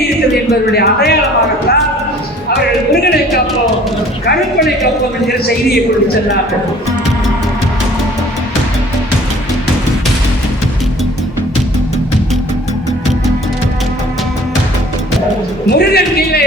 இருக்கிறது என்பதனுடைய அடையாளமாகத்தான் அவர்கள் முருகனை காப்போம் கருப்பனை காப்போம் என்கிற செய்தியை கொண்டு சென்றார்கள். முருகன் கீழே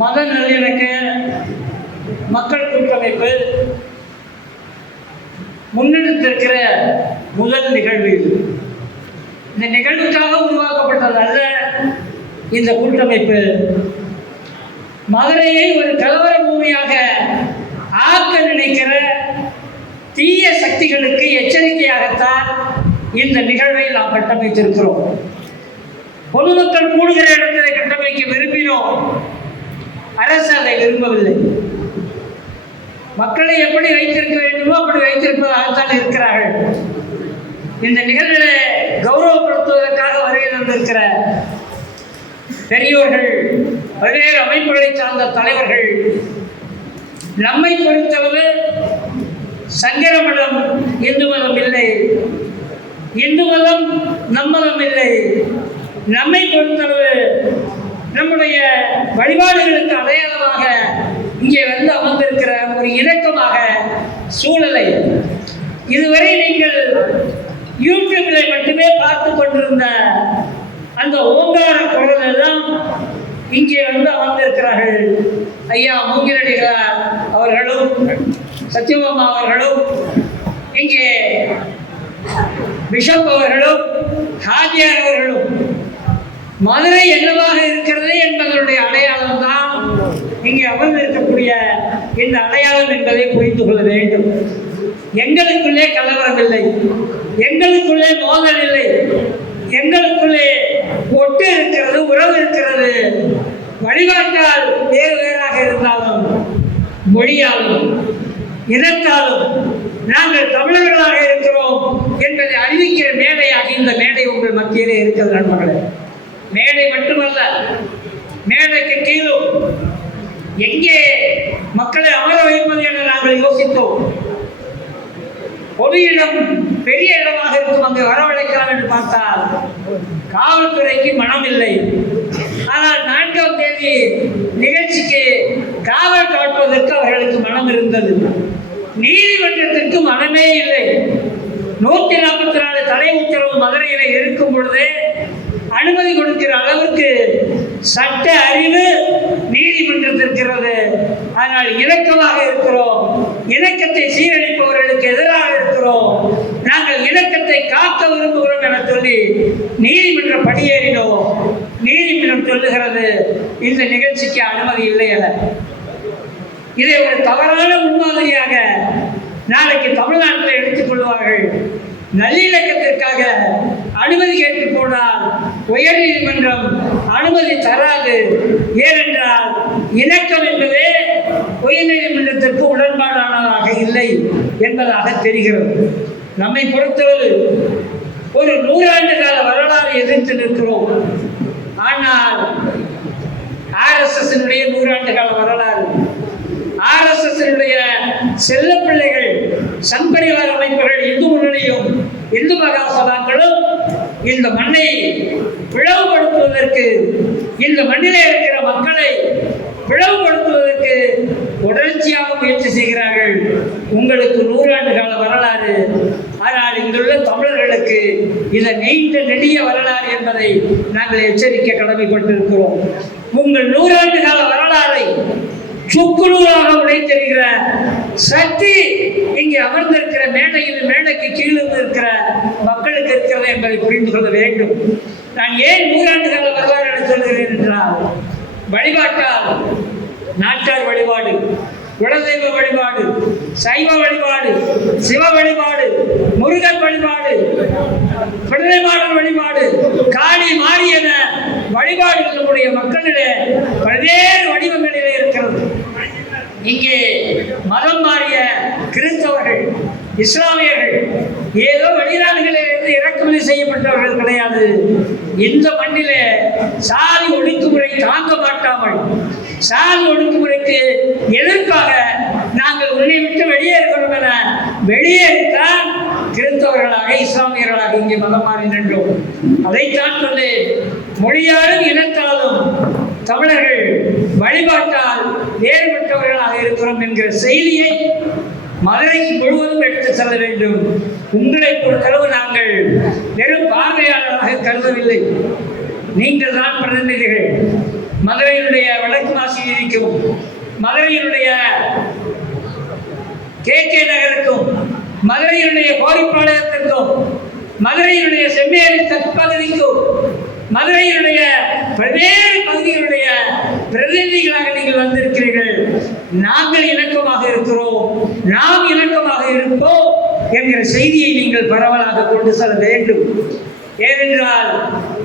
மத நல்லிணக்க மக்கள் கூட்டமைப்பு முன்னெடுத்திருக்கிற முதல் நிகழ்வு இது. இந்த நிகழ்வுக்காக உருவாக்கப்பட்டது அல்ல இந்த கூட்டமைப்பு. மதுரையை ஒரு கலவர பூமியாக ஆக்க நினைக்கிற தீய சக்திகளுக்கு எச்சரிக்கையாகத்தான் இந்த நிகழ்வை நாம் கட்டமைத்திருக்கிறோம். பொதுமக்கள் கூடுகிற இடங்களை கட்டமைக்க விரும்பினோம். அரசு அதை விரும்பவில்லை. மக்களை எப்படி வைத்திருக்க வேண்டுமோ அப்படி வைத்திருப்பதாகத்தான் இருக்கிறார்கள். இந்த நிகழ்வுகளை கௌரவப்படுத்துவதற்காக வருகை தந்திருக்கிற பெரியோர்கள் பல்வேறு அமைப்புகளை சார்ந்த தலைவர்கள் நம்மை பொறுத்தவரை சங்கர மதம் இந்து மதம் இல்லை. இந்து மதம் நம்மதம் இல்லை. நம்மை பொறுத்தளவு நம்முடைய வழிபாடுகளுக்கு அடையாளமாக இங்கே வந்து அமர்ந்திருக்கிற ஒரு இணக்கமாக சூழலை. இதுவரை நீங்கள் யூடியூபில் மட்டுமே பார்த்து கொண்டிருந்த அந்த ஓங்கார குரல் எல்லாம் இங்கே வந்து அமர்ந்திருக்கிறார்கள். ஐயா மூங்கிரடிகளார் அவர்களும் சத்யபாமா அவர்களும் இங்கே பிஷப் அவர்களும் ஹாஜியார் அவர்களும். மதுரை என்னவாக இருக்கிறது என்பதனுடைய அடையாளம் தான் இங்கே அமர்ந்திருக்கக்கூடிய இந்த அடையாளம் என்பதை புரிந்து கொள்ள வேண்டும். எங்களுக்குள்ளே கலவரம் இல்லை. எங்களுக்குள்ளே மோதல் இல்லை. எங்களுக்குள்ளே ஒட்டு இருக்கிறது உறவு இருக்கிறது. வழிபாட்டால் வேறு வேறாக இருந்தாலும் மொழியாலும் இனத்தாலும் நாங்கள் தமிழர்களாக இருக்கிறோம் என்பதை அறிவிக்கிற மேடையாக இந்த மேடை உங்கள் மத்தியிலே இருக்கிறது நண்பர்களே. மேடை மட்டுமல்ல மேடைக்கு கீழும் எங்கே மக்களை அமர வைப்பது என நாங்கள் யோசித்தோம். பொது இடம் பெரிய இடமாக இருக்கும் அங்கே வரவழைக்கலாம் என்று பார்த்தால் காவல்துறைக்கு மனம் இல்லை ஆனால் நான்காம் தேதி நிகழ்ச்சிக்கு காவல் காட்டுவதற்கு அவர்களுக்கு மனம் இருந்தது. நீதிமன்றத்திற்கு மனமே இல்லை. நூற்றி நாற்பத்தி நாலு தடை உத்தரவு மதுரையில் இருக்கும் பொழுதே அனுமதி கொடுக்கிற அளவுக்கு சட்ட அறிவு நீதிமன்றத்திற்கிறது. இருக்கிறது ஆனால் இணக்கமாக இருக்கிறோம். இணக்கத்தை சீரழிப்பவர்களுக்கு எதிராக இருக்கிறோம். நாங்கள் இணக்கத்தை காக்க விரும்புகிறோம் என சொல்லி நீதிமன்றம் படியேறினோம் நீதிமன்றம் சொல்லுகிறது இந்த நிகழ்ச்சிக்கு அனுமதி இல்லை என. இதை ஒரு தவறான முன்மாதிரியாக நாளைக்கு தமிழ்நாட்டில் எடுத்துக்கொள்வார்கள் நல்லிணக்கத்திற்காக அனுமதி கேட்டு போனால் உயர் நீதிமன்றம் அனுமதி தராது. ஏனென்றால் இணக்கம் என்பதே உயர் நீதிமன்றத்திற்கு உடன்பாடானதாக இல்லை என்பதாக தெரிகிறது. நம்மை பொறுத்தவரை ஒரு நூறாண்டு கால வரலாறு எதிர்த்து நிற்கிறோம். ஆனால் ஆர்எஸ்எஸ்னுடைய நூறாண்டு கால வரலாறு ஆர்எஸ்எஸ்னுடைய செல்ல பிள்ளைகள் சம்பரிவார அமைப்புகள் இந்து முன்னணியும் இந்து மகாசபாக்களும் இந்த மண்ணை பிளவுபடுத்துவதற்கு இந்த மண்ணிலே இருக்கிற மக்களை பிளவுபடுத்துவதற்கு தொடர்ச்சியாக முயற்சி செய்கிறார்கள். உங்களுக்கு நூறாண்டு கால வரலாறு ஆனால் இங்குள்ள தமிழர்களுக்கு இது நீண்ட நெடிய வரலாறு என்பதை நாங்கள் எச்சரிக்க கடமைப்பட்டிருக்கிறோம். உங்கள் நூறாண்டு கால வரலாறை சுக்குநூறாக உடைத்தெறிகிற சக்தி இங்கே அமர்ந்திருக்கிற மேடையில் மேடைக்கு கீழும் இருக்கிற மக்களுக்கு இருக்கிறது என்பதை புரிந்து கொள்ள வேண்டும். நான் ஏன் நூறாண்டு கால வரலாறு என சொல்கிறேன் என்றால் வழிபாட்டால் நாட்டார் வழிபாடு குலதெய்வ வழிபாடு சைவ வழிபாடு சிவ வழிபாடு முருகன் வழிபாடு பிள்ளைமாடல் வழிபாடு காளி மாரியன வழிபாடுகள் நம்முடைய மக்களிடையே பல்வேறு வடிவங்களிலே இங்கே மதம் மாறிய கிறிஸ்தவர்கள் இஸ்லாமியர்கள் ஏதோ வழி வெளிநாடுகளிலிருந்து இறக்குமதி செய்யப்பட்டவர்கள் கிடையாது. இந்த மண்ணிலே சாதி ஒடுக்குமுறை தாங்க மாட்டாமல் சாதி ஒடுக்குமுறைக்கு எதிர்ப்பாக நாங்கள் உன்னை விட்டு வெளியேறுகிறோம் என வெளியேறித்தான் கிறிஸ்தவர்களாக இஸ்லாமியர்களாக இங்கே மதம் மாறி நின்றோம். அதைத்தான் சொல்லி மொழியாலும் இனத்தாலும் தமிழர்கள் வழி என்கிற செய்தியை மதுரை முழுவதும் எடுத்து செல்ல வேண்டும். உங்களை பொறுத்தளவு நாங்கள் வெறும் பார்வையாளராக கருதவில்லை. நீங்கள் தான் பிரதிநிதிகள். மதுரையினுடைய வடக்கு மாசி மதுரையினுடைய கே கே நகருக்கும் மதுரையினுடைய கோரிப்பாளையத்திற்கும் மதுரையினுடைய செம்மேரி தற்பகுதிக்கும் மதுரையினுடைய பல்வேறு பகுதிகளுடைய பிரதிநிதிகளாக நீங்கள் வந்திருக்கிறீர்கள். நாங்கள் இணக்கமாக இருக்கிறோம். நாம் இணக்கமாக இருப்போம் என்கிற செய்தியை நீங்கள் பரவலாக கொண்டு செல்ல வேண்டும். ஏனென்றால்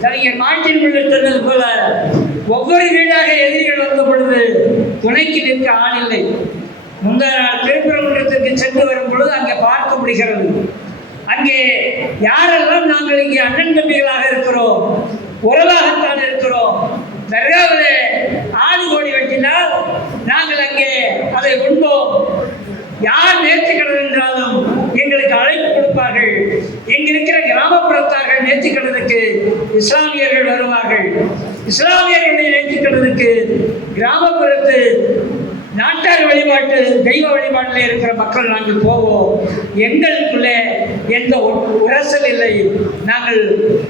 கவிஞர் மாட்டின் உள்ள சொன்னது போல ஒவ்வொரு வீடாக எதிரிகள் வந்த பொழுது துணைக்கு நிற்க ஆள் இல்லை. முந்தா நாள் திருப்பரங்குன்றத்திற்கு சென்று வரும் பொழுது அங்கே பார்க்க முடிகிறது அங்கே யாரெல்லாம் நாங்கள் இங்கே அண்ணன் தம்பிகளாக இருக்கிறோம்? உறவாகத்தான் இருக்கிறோம். தர்காவிலே ஆடு கோடி வெட்டினால் நாங்கள் அங்கே அதை உண்போம். யார் நேர்த்திக்கடன் என்றாலும் எங்களுக்கு அழைப்பு கொடுப்பார்கள். இங்கிருக்கிற கிராமப்புறத்தார்கள் நேர்த்திக்கடனுக்கு இஸ்லாமியர்கள் வருவார்கள். இஸ்லாமியர்களுடைய நேர்த்திக்கடனுக்கு கிராமப்புறத்து நாட்டார் வழிபாட்டு தெய்வ வழிபாட்டில் இருக்கிற மக்கள் நாங்கள் போவோம். எங்களுக்குள்ளே எந்த உரசல் இல்லை. நாங்கள்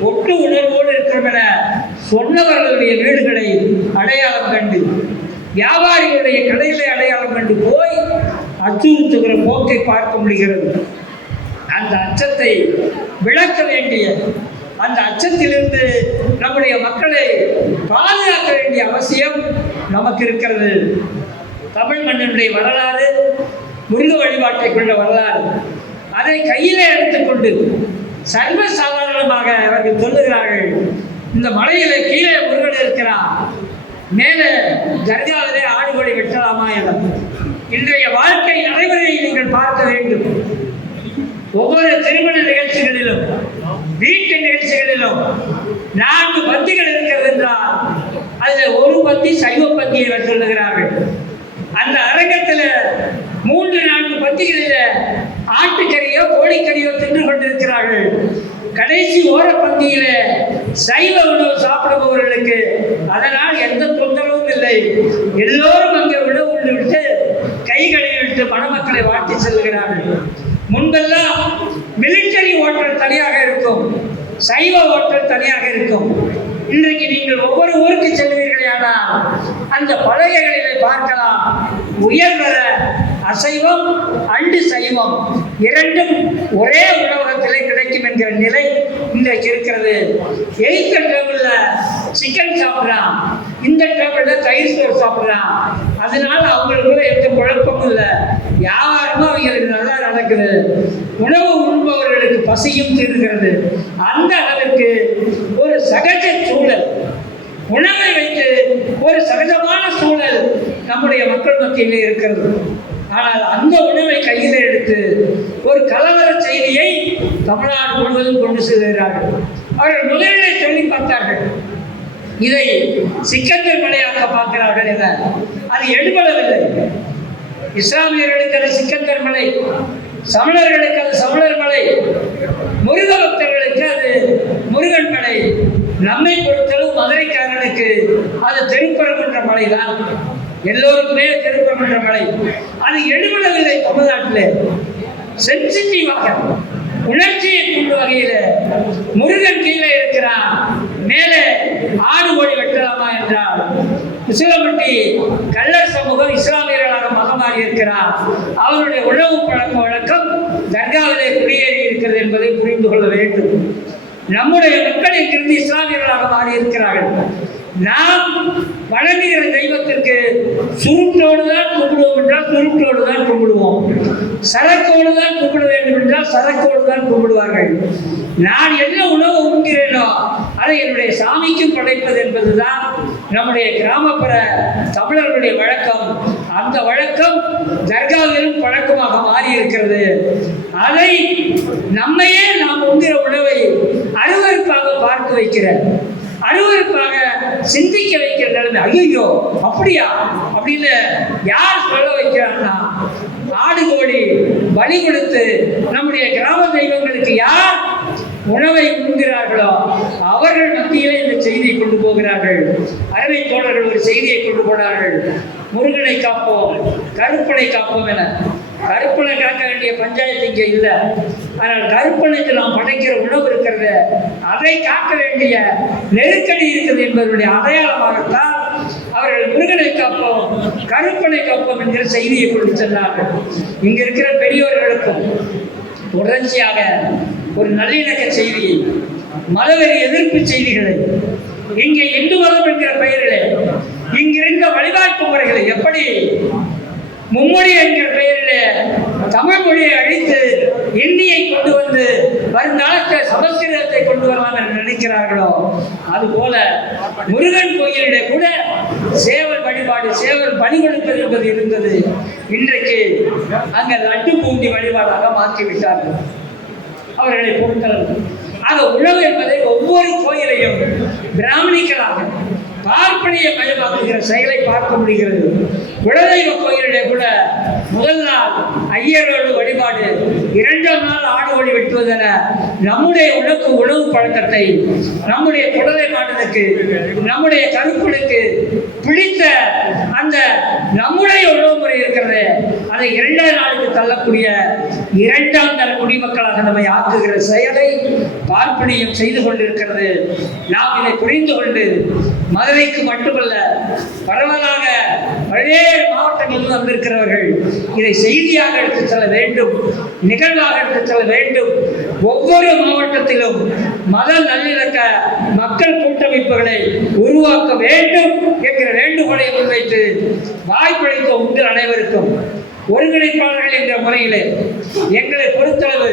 ஒட்டு உணர்வோடு இருக்கிறோம் என சொன்னவர்களுடைய வீடுகளை அடையாளம் கண்டு வியாபாரிகளுடைய கடைகளை அடையாளம் கண்டு போய் அச்சுறுத்துகிற போக்கை பார்க்க முடிகிறது. அந்த அச்சத்தை விளக்க வேண்டிய அந்த அச்சத்திலிருந்து நம்முடைய மக்களை பாதுகாக்க வேண்டிய அவசியம் நமக்கு இருக்கிறது. தமிழ் மண்ணினுடைய வரலாறு முருக வழிபாட்டை கொண்ட வரலாறு அதை கையிலே எடுத்துக்கொண்டு சர்வ சாதாரணமாக அவர்கள் சொல்லுகிறார்கள் இந்த மலையில கீழே முருகன் இருக்கிறார் மேலே தர்காவிலே ஆடுகோடி வெட்டலாமா என. இன்றைய வாழ்க்கை நடைமுறையை நீங்கள் பார்க்க வேண்டும். ஒவ்வொரு திருமண நிகழ்ச்சிகளிலும் வீட்டு நிகழ்ச்சிகளிலும் நான்கு பத்திகள் இருக்கிறது என்றால் அதில் ஒரு பத்தி சைவ பத்தியை சொல்லுகிறார்கள். அந்த அரங்கத்தில் மூன்று நான்கு பந்திகளில் ஆட்டுக்கறியோ கோழிக்கறியோ தின்று கொண்டிருக்கிறார்கள். கடைசி ஓர பந்தியில சைவ உணவு சாப்பிடுபவர்களுக்கு அதனால் எந்த தொந்தரவும் இல்லை. எல்லோரும் அங்கே உணவு உண்டு விட்டு கைகளை விட்டு மணமக்களை வாட்டி செல்கிறார்கள். முன்பெல்லாம் மிலிட்டரி ஓட்டல் தனியாக இருக்கும். சைவ ஓட்டல் தனியாக இருக்கும். இன்றைக்கு நீங்கள் ஒவ்வொரு ஊருக்கு செல்வீர்களே ஆனால் அந்த பலகைகளிலே பார்க்கலாம். உயர்வர அசைவம் அண்டு சைவம் இரண்டும் ஒரே உணவகத்திலே கிடைக்கும் என்கிற நிலை இன்றைக்கு இருக்கிறது. எய்த்த டேபிள்ல சிக்கன் சாப்பிட்றான். இந்த டேபிள்ல தயிர் சோறு சாப்பிட்றான். அதனால அவங்களுக்குள்ள எந்த குழப்பமும் இல்லை. வியாபாரமும் அவங்களுக்கு நல்லா நடக்குது. உணவு உண்பவர்களுக்கு பசியும் தீர்கிறது. அந்த அளவிற்கு சகஜ சூழல். உணவை வைத்து ஒரு சகஜமான சூழல் நம்முடைய மக்கள் மத்தியில் இருக்கிறது. ஆனால் அந்த உணவை கையில் எடுத்து ஒரு கலவர செய்தியை தமிழ்நாடு முழுவதும் கொண்டு செல்கிறார்கள். அவர்கள் முதலிலே சொல்லி பார்த்தார்கள். இதை சிக்கந்தர் மலையாக்க பார்க்கிறார்கள் என. அது எடுபடவில்லை இஸ்லாமியர்களுக்கு அது சிக்கந்தர் மலை சமணர்களுக்கு அது சமணர் மலை முருக பக்தர்களுக்கு அது முருகன் மலை நம்மை பொறுத்தளவு மதுரைக்காரனுக்கு அது திருப்பரங்குன்ற மலை தான் எல்லோருக்குமே திருப்பமன்ற மலை அது எடுபடவில்லை தமிழ்நாட்டிலே. சென்சிட்டிவாக உணர்ச்சியை கொண்டு வகையில் முருகன் கீழே இருக்கிறான் மேலே ஆடு ஓடி வெட்டலாமா என்றால் உசிலம்பட்டி கள்ளர் சமூகம் இஸ்லாமியர்களாக மகமாறி இருக்கிறார். அவருடைய உணவு பழக்க வழக்கம் தர்காவிலே குடியேறி இருக்கிறது என்பதை புரிந்து கொள்ள வேண்டும். நம்முடைய மக்கள் இங்கிருந்து இஸ்லாமியர்களாக மாறி இருக்கிறார்கள். நாம் வழங்குகிற தெய்வத்திற்கு சுருட்டோடு தான் கும்பிடுவோம் என்றால் சுருட்டோடு தான் கும்பிடுவோம். சரக்கோடு தான் கும்பிட வேண்டும் என்றால் சரக்கோடு தான் கும்பிடுவார்கள். நான் என்ன உணவு உண்கிறேனோ அதை என்னுடைய சாமிக்கு படைப்பது என்பதுதான் நம்முடைய கிராமப்புற தமிழர்களுடைய வழக்கம். அந்த வழக்கம் தர்காவிலும் பழக்கமாக மாறி இருக்கிறது அதை நம்மையே நாம் உண்கிற உணவை அருவருப்பாக பார்க்க வைக்கிற அருவருப்பாக சிந்திக்க வைக்கிற நிலைமை. ஐயோ அப்படியா? அப்படின்னு யார் சொல்ல வைக்கிறாங்கன்னா ஆடு கோடி வழி கொடுத்து நம்முடைய கிராம தெய்வங்களுக்கு யார் உணவை உண்கிறார்களோ அவர்கள் மத்தியிலே இந்த செய்தியை கொண்டு போகிறார்கள். அருமை தோழர்கள் ஒரு செய்தியை கொண்டு போனார்கள். முருகனை காப்போம் கருப்பனை காப்போம் என. கருப்பனை காக்க வேண்டிய பஞ்சாயத்து இங்கே இல்லை. ஆனால் கற்பனைக்கு நாம் படைக்கிற உணவு இருக்கிறது அதை காக்க வேண்டிய நெருக்கடி இருக்குது என்பதனுடைய அடையாளமாகத்தான் அவர்கள் முருகனை காப்போம் கருப்பனை காப்போம் என்கிற செய்தியை கொண்டு சென்றார்கள். இங்க இருக்கிற பெரியோர்களுக்கும் தொடர்ச்சியாக ஒரு நல்லிணக்க செய்தியை மதவெறி எதிர்ப்பு செய்திகளை இங்கே இந்து மதம் என்கிற பெயரிலே இங்கிருந்த வழிபாட்டு முறைகளை எப்படி மும்மொழி என்கிற பெயரிலே தமிழ் மொழியை அழித்து இந்தியை கொண்டு வந்து வருங்காலத்தில் சமஸ்கிருதத்தை கொண்டு வரலாம் என்று நினைக்கிறார்களோ? அதுபோல முருகன் கோயிலிலே கூட சேவல் வழிபாடு சேவல் பணி கொடுப்பது என்பது இருந்தது. இன்றைக்கு அங்க லட்டு பூண்டி வழிபாடாக மாற்றிவிட்டார்கள். அவர்களை பொறுத்தளவு ஆக உழவு என்பதை ஒவ்வொரு கோயிலையும் பிராமணிக்களாக பார்ப்பனையை பயமாக்குகிற செயலை பார்க்க முடிகிறது. குலதெய்வ கோயிலிலே கூட முதல் நாள் ஐயரோடு வழிபாடு இரண்டாம் நாள் ஆடு ஒளி வெட்டுவதென நம்முடைய உணவு உணவு பழக்கத்தை நம்முடைய குழந்தை மாடுனுக்கு நம்முடைய கருப்புகளுக்கு பிடித்த அந்த நம்முடைய உணவு முறை இருக்கிறது அதை இரண்டாம் நாளுக்கு தள்ளக்கூடிய இரண்டாம் தர குடிமக்களாக நம்மை ஆக்குகிற செயலை பார்ப்பனியம் செய்து கொண்டிருக்கிறது. நாம் இதை புரிந்து கொண்டு மதுரைக்கு மட்டுமல்ல பரவலாக பல்வேறு மாவட்டங்களில் வந்திருக்கிறவர்கள் இதை செய்தியாக எடுத்துச் செல்ல வேண்டும் நிகழ்வாக எடுத்துச் செல்ல வேண்டும். ஒவ்வொரு மாவட்டத்திலும் மத நல்லிணக்க மக்கள் கூட்டமைப்புகளை உருவாக்க வேண்டும் என்கிற வேண்டுகோளை முன்வைத்து வாய்ப்பளித்த உங்கள் அனைவருக்கும் ஒருங்கிணைப்பாளர்கள் என்ற முறையிலே எங்களை பொறுத்தளவு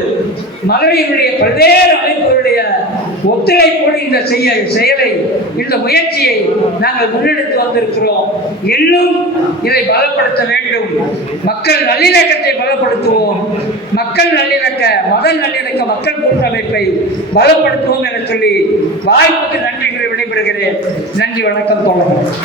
மதுரையினுடைய பல்வேறு அமைப்புகளுடைய ஒத்துழைப்போடு இந்த செய்ய செயலை இந்த முயற்சியை நாங்கள் முன்னெடுத்து வந்திருக்கிறோம். இன்னும் இதை பலப்படுத்த வேண்டும். மக்கள் நல்லிணக்கத்தை பலப்படுத்துவோம். மக்கள் நல்லிணக்க மத நல்லிணக்க மக்கள் கூட்டமைப்பை பலப்படுத்துவோம் என சொல்லி வாய்ப்புக்கு நன்றி விடைபெறுகிறேன். நன்றி வணக்கம் தோழர்கள்.